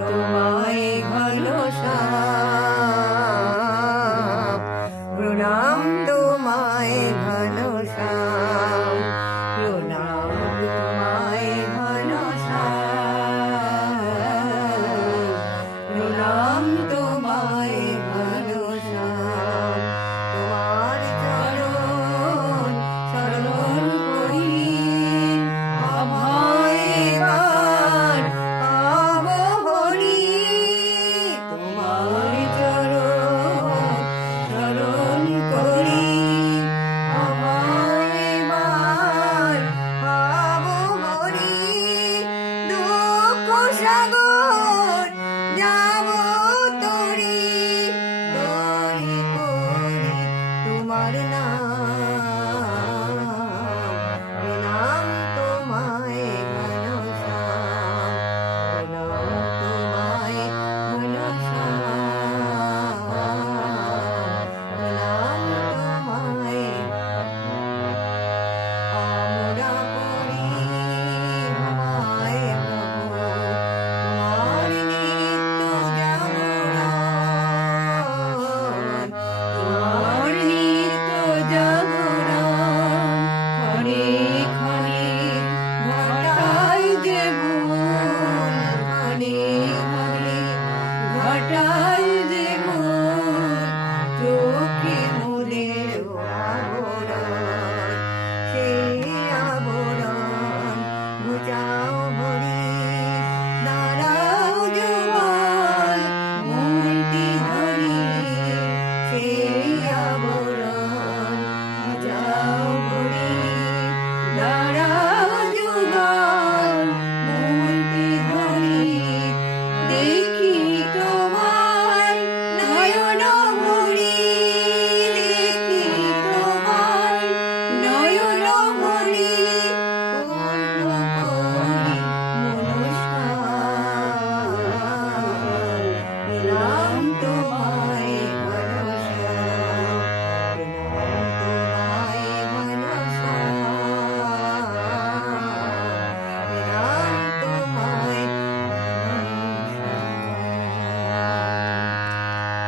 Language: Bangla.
তোমায় ঘনশ্যাম প্রণাম, তোমায় ঘনশ্যাম প্রণাম, তোমায় ঘনশ্যাম প্রণাম, তোমায় ঘনশ্যাম। তোমার চরণ শরণ করি অভয় এবার আবহরি। তোমার চরণ শরণ করি অভয় এবার আবহরি। দুঃখ সাগর যাব তরি তরি করি তোমার নাম। প্রণাম, তোমায় ঘনশ্যাম প্রণাম, তোমায় ঘনশ্যাম প্রণাম, তোমায়। আমরা করি তোমায় প্রভু, তোমার নিত্য জাগরণ, তোমার নিত্য জাগরণ। ক্ষণে ক্ষণে ঘটাই যে ভুল, ক্ষণে ক্ষণে ঘটাই